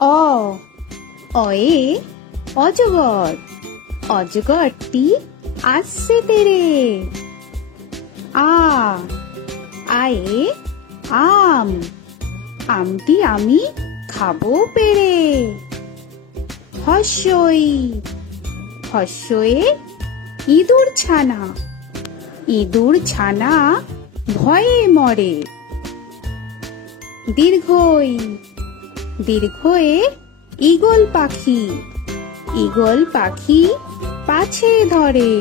অ অয়ে অজগর, অজগরটি আসছে তেরে। আ আয়ে আম, আমটি আমি খাবো পেরে। হস্যই হস্যয়ে ইঁদুর ছানা, ইঁদুর ছানা ভয়ে মরে। দীর্ঘই দীর্ঘয়ে ঈগল পাখি, ঈগল পাখি পাছে ধরে।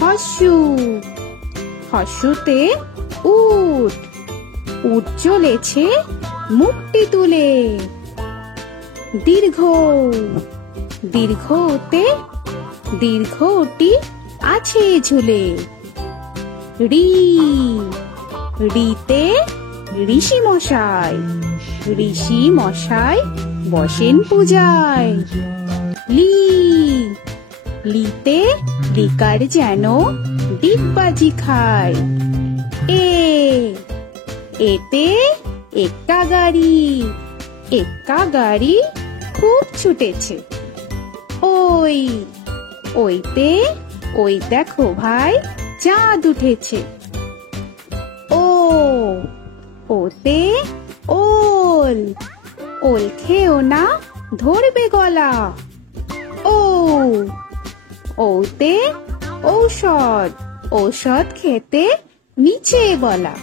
হস্যু হস্যুতে উট, উট চলেছে মুখটি তুলে। দীর্ঘ দীর্ঘতে দীর্ঘটি আছে ঝুলে। রি রিতে ঋষি মশাই, ঋষি মশাই বসেন পূজায়। লি লিতে লিকার যেন ডিগবাজি খায়। এ এতে এক্কা গাড়ি, এক্কা গাড়ি খুব ছুটেছে। ওই ওইতে ওই দেখো ভাই চাঁদ উঠেছে। ও ওতে ওল, ওল খেও না ধরবে গলা। ও ওতে ঔষধ, ঔষধ খেতে নিচে গলা।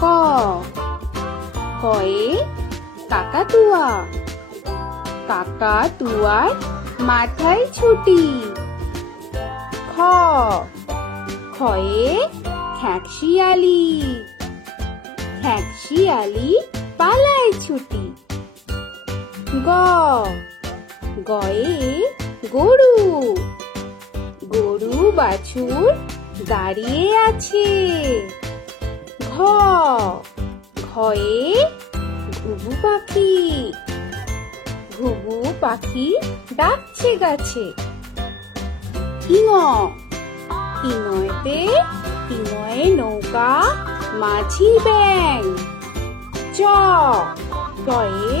ক কয়ে কাকাতুয়া, কাকাতুয়ার মাথায় ছুটি। খ খয়ে খ্যাঁকশিয়ালি, খ্যাঁকশিয়ালি পালায় ছুটি। গ গয়ে গরু, গরু বাছুর দাঁড়িয়ে আছে। ঘ ঘয়ে ঘুঘু পাখি, ঘুঘু পাখি ডাকছে গাছে। ইঙ ইঙতে ইঙয়ে নৌকা মাঝি ব্যাং। চ চয়ে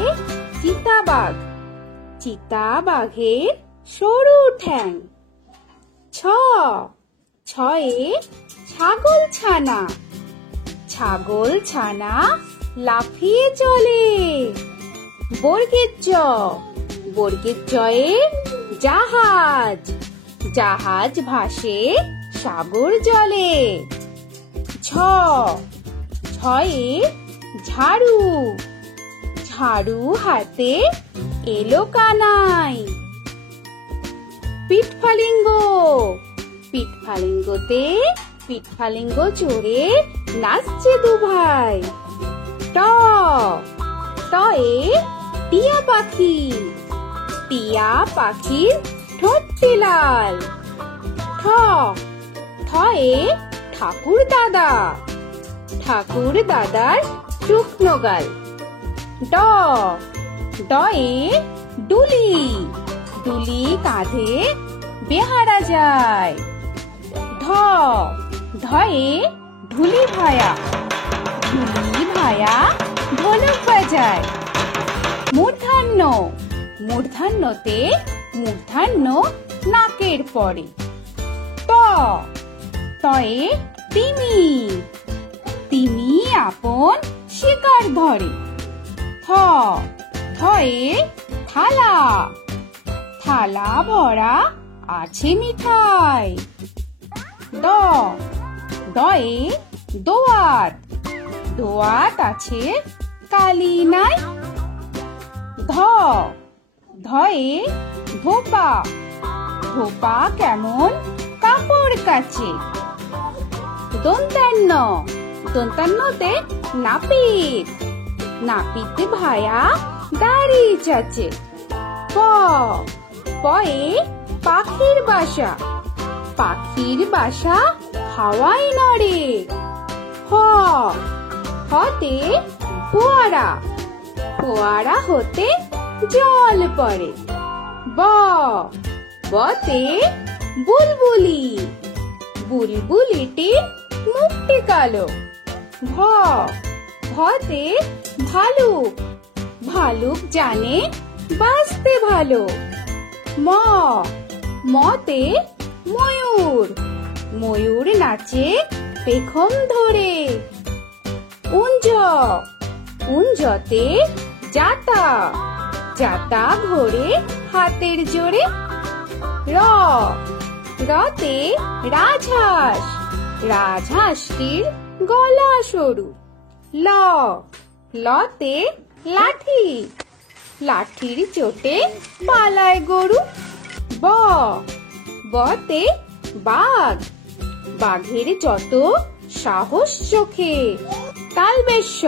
চিতাবাঘ, চিতাবাঘের সরু ঠ্যাং। ছ ছয়ে ছাগল ছানা, ছাগল ছানা লাফিয়ে চলে। বর্গের জ বর্গের জয়ে জাহাজ, জাহাজ ভাসে সাগর জলে। ঝ ঝয়ে ঝাড়ু, ঝাড়ু হাতে এলো কানাই। পিঠফালিঙ্গ, পিঠফালিঙ্গতে পিঠফালিঙ্গ চড়ে নাচছে দু ভাই। ট টয়ে টিয়া পাখি, টিয়া পাখির ঠোঁটটি লাল। ঠ ঠয়ে ঠাকুর দাদা, ঠাকুর দাদার শুকনো গাল। ড ডয়ে ডুলি, ডুলি কাঁধে বেহারা যায়। ঢ ঢয়ে ঢুলি ভায়া, ঢুলি ভায়া ঢোলক বাজায়। মূর্ধন্য মূর্ধন্যতে মূর্ধন্য নাকের পরে। ত তয়ে তিমি, তিমি আপন শিকার ধরে। থ থয়ে থালা, থালা ভরা আছে মিঠাই। দ দয়ে দোয়াত, দোয়াত আছে কালি নাই। ধ ধয়ে ধোপা, ধোপা কেমন কাপড় কাচে। দন্তান্ন দন্তান্নতে নাপিত, নাপিত ভায়া দাড়ি চাচে। প পয়ে পাখির বাসা, পাখির বাসা হাওয়ায় নড়ে। হ হতে ফোয়ারা, ফোয়ারা হতে জল পড়ে। ব বতে বুলবুলি, বুলবুলিটির মুখটি কালো। ভ ভতে ভালুক, ভালুক জানে বাঁচতে ভালো। ম মতে ময়ূর, ময়ূর নাচে পেখম ধরে। উঞ্জ উঞ্জতে জাতা, জাতা ঘোরে হাতের জোরে। র রতে রাজহাঁস, রাজহাঁসটির গলা সরু। ল লতে লাঠি, লাঠির চোটে পালায় গরু। ব বতে বাঘ, বাঘের যত সাহস চোখে। তালবেশ্য,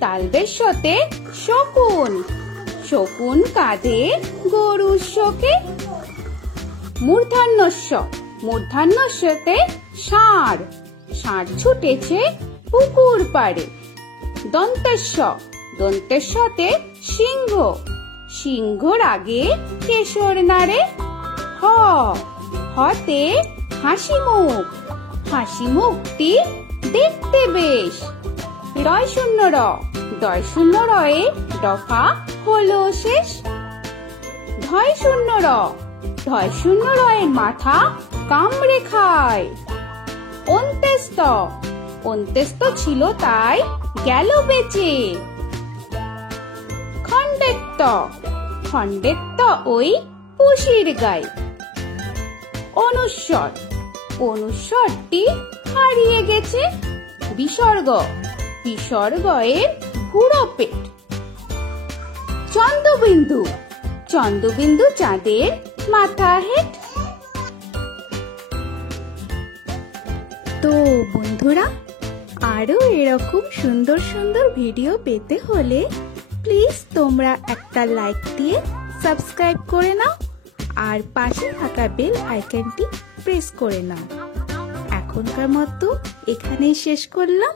তালবেশ্যতে শকুন, শকুন কাঁধে গরুর শোকে। মূর্ধন্যস্য, মূর্ধন্যস্যতে ষাঁড়, ষাঁড় ছুটেছে পুকুর পাড়ে। দন্তেশ্ব, দন্তেশ্বতে সিংহ, সিংহর আগে কেশর নাড়ে। হ হতে হাসি মুখ, হাসি মুখটি দেখতে বেশ। রয় শূন্য র, দয় শূন্য রয়ে দফা হলো শেষ। ধয় শূন্য র, ধয় শূন্য রয়ের মাথা কামড়ে খায়। অন্ত্যেস্ত, অন্ত্যেস্ত ছিল তাই গেল বেঁচে। খণ্ডেত্ব, খণ্ডেত্ব ওই পুষির গায়। অনুস্বর, অনুস্বরটি হারিয়ে গেছে। বিসর্গ, বিসর্গ এর পুরো পেট। চন্দ্রবিন্দু, চন্দ্রবিন্দু চাঁদের মাথা হেট। তো বন্ধুরা, আরো এরকম সুন্দর সুন্দর ভিডিও পেতে হলে প্লিজ তোমরা একটা লাইক দিয়ে সাবস্ক্রাইব করে নাও আর পাশে থাকা বেল আইকনটি প্রেস করে নাও। এখনকার মতো এখানেই শেষ করলাম,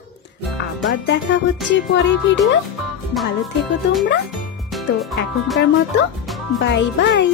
আবার দেখা হচ্ছে পরের ভিডিও। ভালো থেকো তোমরা। তো এখনকার মতো বাই বাই।